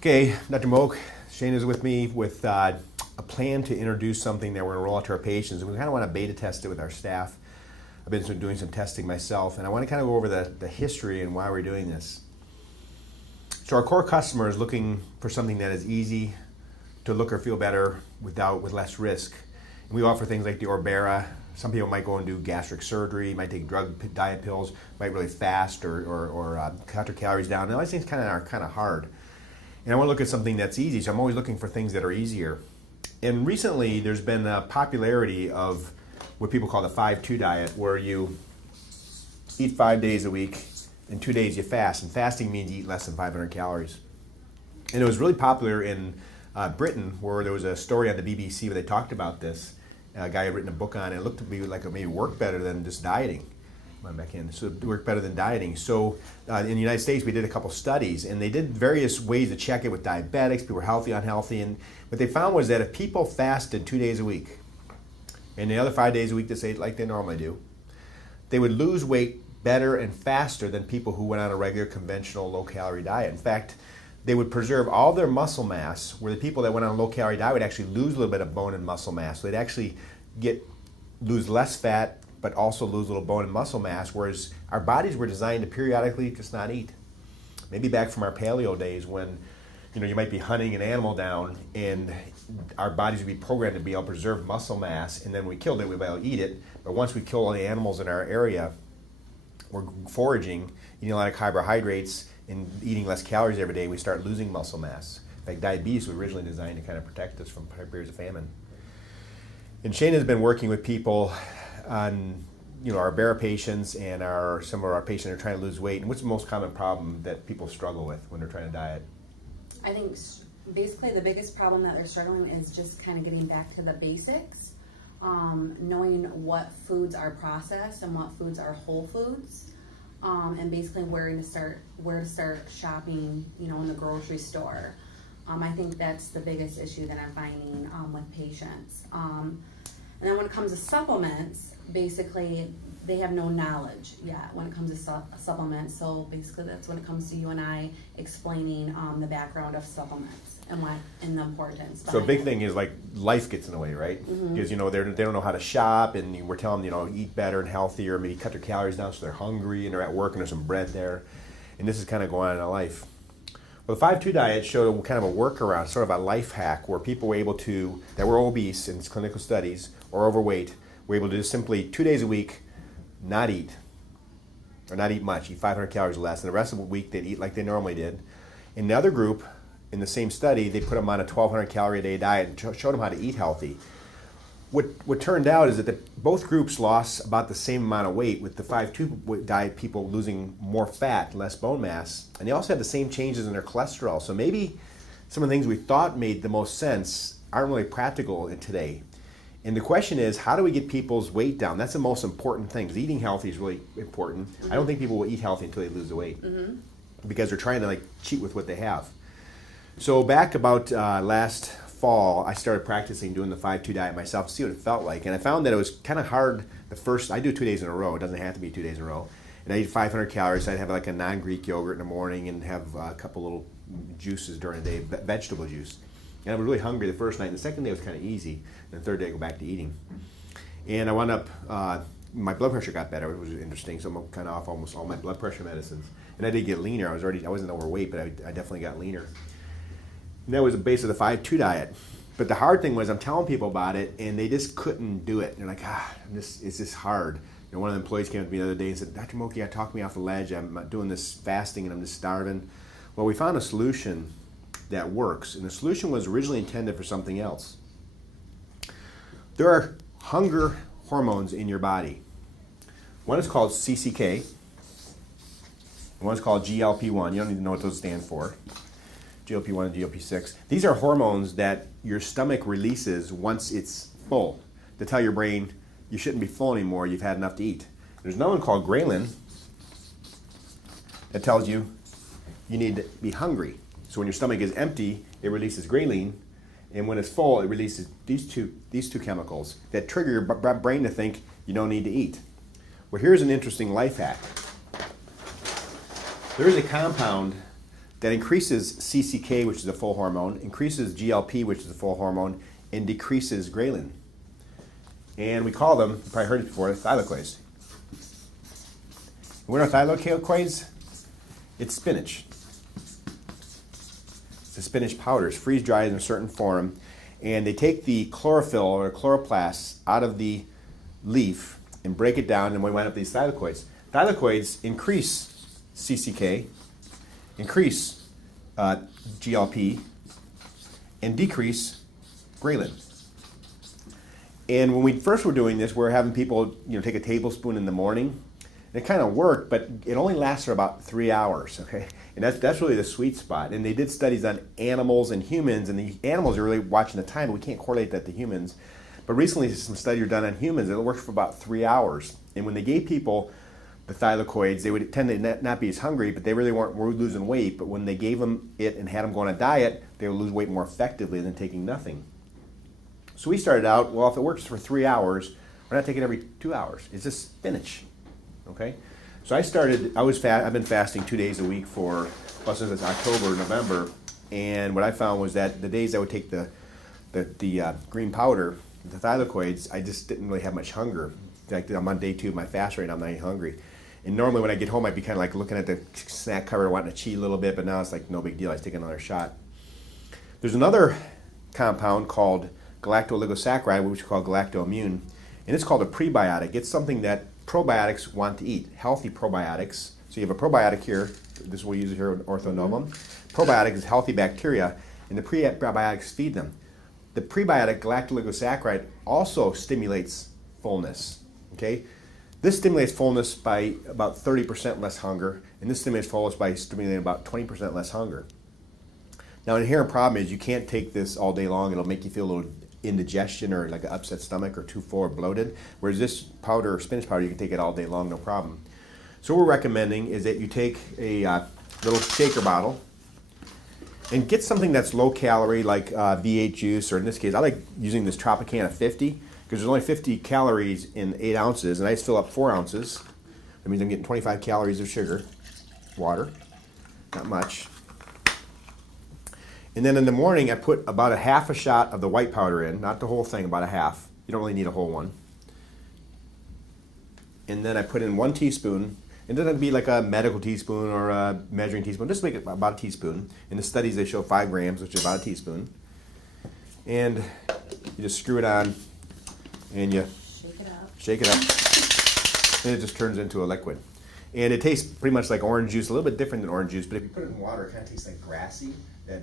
Okay, Dr. Moak, Shane is with me with a plan to introduce something that we're going to roll out to our patients. And we kind of want to beta test it with our staff. I've been doing some testing myself, and I want to kind of go over the history and why we're doing this. So our core customer is looking for something that is easy to look or feel better with less risk. And we offer things like the Orbera. Some people might go and do gastric surgery, might take diet pills, might really fast or cut their calories down. And all these things are kind of hard. And I want to look at something that's easy, so I'm always looking for things that are easier. And recently, there's been a popularity of what people call the 5-2 diet, where you eat 5 days a week, and 2 days you fast. And fasting means you eat less than 500 calories. And it was really popular in Britain, where there was a story on the BBC where they talked about this. A guy had written a book on it. It looked to be like it maybe worked better than just dieting. So it worked better than dieting. So in the United States, we did a couple studies, and they did various ways to check it with diabetics. People were healthy, unhealthy, and what they found was that if people fasted 2 days a week, and the other 5 days a week they ate like they normally do, they would lose weight better and faster than people who went on a regular, conventional, low-calorie diet. In fact, they would preserve all their muscle mass, where the people that went on a low-calorie diet would actually lose a little bit of bone and muscle mass. So they'd actually lose less fat, but also lose a little bone and muscle mass, whereas our bodies were designed to periodically just not eat. Maybe back from our paleo days when you might be hunting an animal down and our bodies would be programmed to be able to preserve muscle mass, and then we killed it, we'd be able to eat it. But once we kill all the animals in our area, we're foraging, eating a lot of carbohydrates and eating less calories every day, we start losing muscle mass. In fact, diabetes was originally designed to kind of protect us from periods of famine. And Shane has been working with people on our Orbera patients and some of our patients are trying to lose weight. And what's the most common problem that people struggle with when they're trying to diet? I think basically the biggest problem that they're struggling with is just kind of getting back to the basics, knowing what foods are processed and what foods are whole foods, and basically where to start shopping, in the grocery store. I think that's the biggest issue that I'm finding with patients. And then when it comes to supplements, basically they have no knowledge yet when it comes to supplements. So basically that's when it comes to you and I explaining the background of supplements and the importance. So a big thing is like life gets in the way, right? Mm-hmm. Because they don't know how to shop, and we're telling them eat better and healthier, maybe cut their calories down so they're hungry and they're at work and there's some bread there, and this is kind of going on in life. Well, the 5-2 diet showed kind of a workaround, sort of a life hack, where people were able to, that were obese in clinical studies or overweight, were able to just simply 2 days a week not eat, or not eat much, eat 500 calories less, and the rest of the week they'd eat like they normally did. In the other group, in the same study, they put them on a 1,200 calorie a day diet and showed them how to eat healthy. What turned out is that both groups lost about the same amount of weight, with the 5-2 diet people losing more fat, less bone mass, and they also had the same changes in their cholesterol. So maybe some of the things we thought made the most sense aren't really practical today. And the question is, how do we get people's weight down? That's the most important thing, because eating healthy is really important. Mm-hmm. I don't think people will eat healthy until they lose the weight, mm-hmm. because they're trying to cheat with what they have. So back about last fall, I started practicing doing the 5-2 diet myself to see what it felt like. And I found that it was kind of hard I do 2 days in a row. It doesn't have to be 2 days in a row. And I eat 500 calories. I'd have like a non-Greek yogurt in the morning and have a couple little juices during the day, vegetable juice. And I was really hungry the first night. And the second day was kind of easy. And the third day I go back to eating. And I wound up, my blood pressure got better, which was interesting. So I'm kind of off almost all my blood pressure medicines. And I did get leaner. I wasn't overweight, but I definitely got leaner. And that was the base of the 5-2 diet. But the hard thing was I'm telling people about it, and they just couldn't do it. They're like, it's just hard. One of the employees came to me the other day and said, Dr. Moki, talked me off the ledge. I'm doing this fasting, and I'm just starving. Well, we found a solution that works, and the solution was originally intended for something else. There are hunger hormones in your body. One is called CCK, and one is called GLP-1. You don't need to know what those stand for. GLP-1 and GLP-6. These are hormones that your stomach releases once it's full, to tell your brain you shouldn't be full anymore, you've had enough to eat. There's another one called ghrelin that tells you you need to be hungry. So when your stomach is empty, it releases ghrelin, and when it's full, it releases these two chemicals that trigger your brain to think you don't need to eat. Well, here's an interesting life hack. There is a compound that increases CCK, which is a full hormone, increases GLP, which is a full hormone, and decreases ghrelin. And we call them, you probably heard it before, thylakoids. What are thylakoids? It's spinach. It's a spinach powder. It's freeze-dried in a certain form. And they take the chlorophyll or chloroplasts out of the leaf and break it down, and we wind up these thylakoids. Thylakoids increase CCK, increase GLP, and decrease ghrelin. And when we first were doing this, we were having people, take a tablespoon in the morning. And it kind of worked, but it only lasts for about 3 hours, okay? And that's really the sweet spot. And they did studies on animals and humans, and the animals are really watching the time, but we can't correlate that to humans. But recently, some studies were done on humans, and it worked for about 3 hours. And when they gave people the thylakoids, they would tend to not be as hungry, but they really were losing weight. But when they gave them it and had them go on a diet, they would lose weight more effectively than taking nothing. So we started out, well, if it works for 3 hours, we're not taking it every 2 hours. It's just spinach, okay? So I've been fasting 2 days a week since it's October, November, and what I found was that the days I would take the green powder, the thylakoids, I just didn't really have much hunger. Like I'm on day 2 of my fast right now, I'm not even hungry. And normally when I get home, I'd be kind of like looking at the snack cupboard, wanting to cheat a little bit, but now it's like no big deal. I just take another shot. There's another compound called galactoligosaccharide, which we call galactoimmune, and it's called a prebiotic. It's something that probiotics want to eat, healthy probiotics. So you have a probiotic here. This is what we use here in Orthonovum. Probiotic is healthy bacteria, and the prebiotics feed them. The prebiotic galactoligosaccharide also stimulates fullness. Okay, this stimulates fullness by about 30% less hunger, and this stimulates fullness by stimulating about 20% less hunger. Now, an inherent problem is you can't take this all day long. It'll make you feel a little indigestion or like an upset stomach or too full or bloated. Whereas this powder, spinach powder, you can take it all day long, no problem. So what we're recommending is that you take a little shaker bottle and get something that's low calorie like V8 juice, or in this case, I like using this Tropicana 50 because there's only 50 calories in 8 ounces, and I just fill up 4 ounces. That means I'm getting 25 calories of sugar, water, not much. And then in the morning, I put about a half a shot of the white powder in, not the whole thing, about a half. You don't really need a whole one. And then I put in 1 teaspoon. It doesn't be like a medical teaspoon or a measuring teaspoon. Just make it about a teaspoon. In the studies, they show 5 grams, which is about a teaspoon. And you just screw it on, and you shake it up, and it just turns into a liquid. And it tastes pretty much like orange juice, a little bit different than orange juice. But if you put it in water, it kind of tastes like grassy.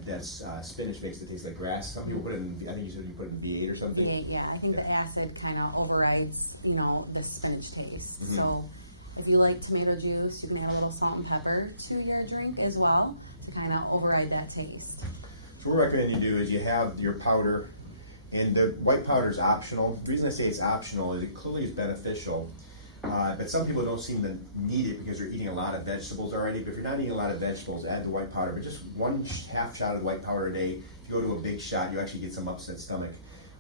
That's spinach makes it taste like grass. Some people put it in, I think you said you put it in V8 or something. V8, yeah. I think the acid kind of overrides, the spinach taste. Mm-hmm. So if you like tomato juice, you can add a little salt and pepper to your drink as well to kind of override that taste. So what we recommend you do is you have your powder, and the white powder is optional. The reason I say it's optional is it clearly is beneficial. But some people don't seem to need it because they're eating a lot of vegetables already. But if you're not eating a lot of vegetables, add the white powder. But just 1/2 shot of white powder a day. If you go to a big shot, you actually get some upset stomach.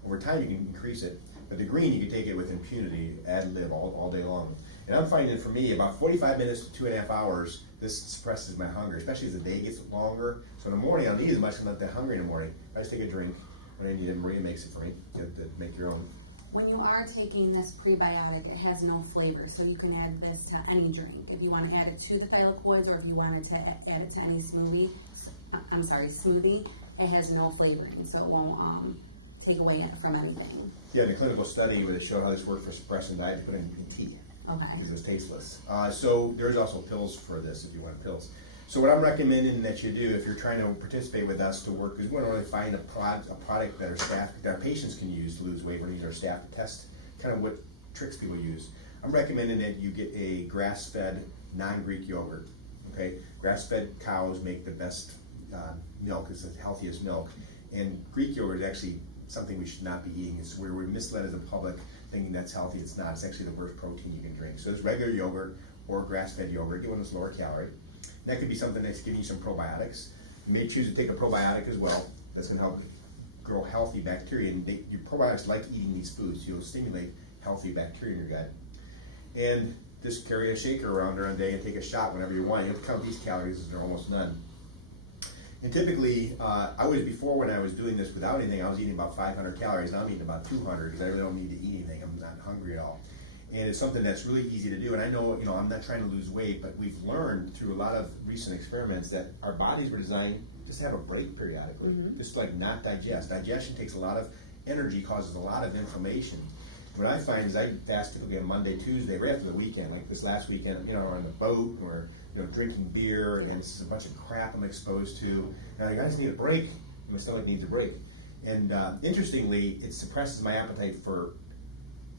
Over time, you can increase it. But the green, you can take it with impunity, ad lib all day long. And I'm finding for me, about 45 minutes to 2.5 hours, this suppresses my hunger, especially as the day gets longer. So in the morning, I don't need as much. I'm not that hungry in the morning. I just take a drink. When I need it, Maria makes it for me. You have to make your own. When you are taking this prebiotic, it has no flavor, so you can add this to any drink. If you want to add it to the thylakoids, or if you wanted to add it to any smoothie, it has no flavoring, so it won't take away from anything. Yeah, in a clinical study where they showed how this worked for suppressing diet, they put it in tea. Okay. Because it's tasteless. So there's also pills for this if you want pills. So what I'm recommending that you do if you're trying to participate with us to work, because we want to really find a product that our patients can use to lose weight. We're going to use our staff to test kind of what tricks people use. I'm recommending that you get a grass-fed, non-Greek yogurt. Okay, grass-fed cows make the best milk. It's the healthiest milk, and Greek yogurt is actually something we should not be eating. It's where we're misled as a public thinking that's healthy. It's not. It's actually the worst protein you can drink. So there's regular yogurt or grass-fed yogurt. Get one that's lower calorie. And that could be something that's giving you some probiotics. You may choose to take a probiotic as well. That's going to help grow healthy bacteria. And your probiotics like eating these foods. You'll stimulate healthy bacteria in your gut. And just carry a shaker around during the day and take a shot whenever you want. You have to count these calories as they're almost none. And typically, before when I was doing this without anything, I was eating about 500 calories. Now I'm eating about 200 because I really don't need to eat anything. I'm not hungry at all. And it's something that's really easy to do. And I know, I'm not trying to lose weight, but we've learned through a lot of recent experiments that our bodies were designed just to have a break periodically, just like not digest. Digestion takes a lot of energy, causes a lot of inflammation. What I find is I fast typically on Monday, Tuesday, right after the weekend. Like this last weekend, we're on the boat, and we're drinking beer, and it's a bunch of crap I'm exposed to. And I just need a break. And my stomach needs a break. And interestingly, it suppresses my appetite for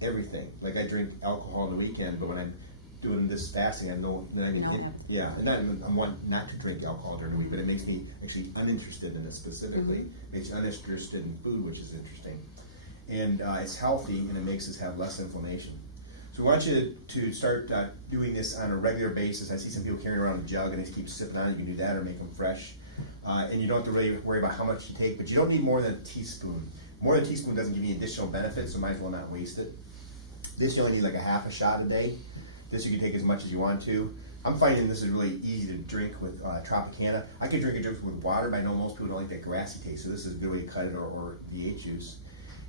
everything. Like I drink alcohol on the weekend, but when I'm doing this fasting, I know that I need I want not to drink alcohol during the week, but it makes me actually uninterested in it specifically. Makes me uninterested in food, which is interesting. And it's healthy, and it makes us have less inflammation. So we want you to start doing this on a regular basis. I see some people carrying around a jug and they keep sipping on it. You can do that or make them fresh. And you don't have to really worry about how much you take, but you don't need more than a teaspoon. More than a teaspoon doesn't give you additional benefits, so might as well not waste it. This you only need like a half a shot a day. This you can take as much as you want to. I'm finding this is really easy to drink with Tropicana. I could drink it with water, but I know most people don't like that grassy taste, so this is a good way to cut it, or V8 juice.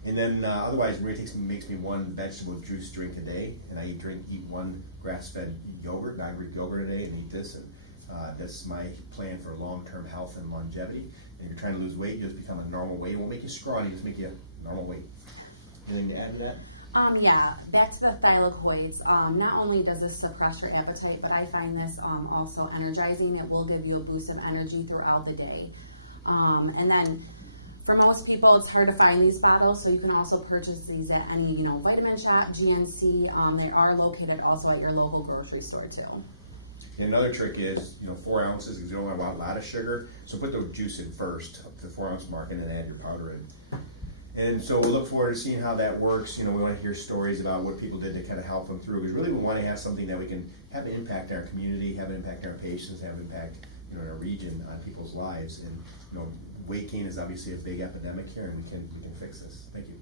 And then otherwise, it really makes me one vegetable juice drink a day, and I eat one grass-fed yogurt, non-Greek yogurt a day, and eat this. And that's my plan for long-term health and longevity. And if you're trying to lose weight, you just become a normal weight. It won't make you scrawny, just make you a normal weight. Anything to add to that? Yeah, back to the thylakoids. Not only does this suppress your appetite, but I find this also energizing. It will give you a boost of energy throughout the day. And then for most people, it's hard to find these bottles, so you can also purchase these at any, vitamin shop, GNC. They are located also at your local grocery store too. And another trick is, 4 ounces, because you don't want a lot of sugar. So put the juice in first, up to the 4 ounce mark, and then add your powder in. And so we'll look forward to seeing how that works. We want to hear stories about what people did to kind of help them through. Because really we want to have something that we can have an impact in our community, have an impact on our patients, have an impact in our region on people's lives. And weight gain is obviously a big epidemic here, and we can fix this. Thank you.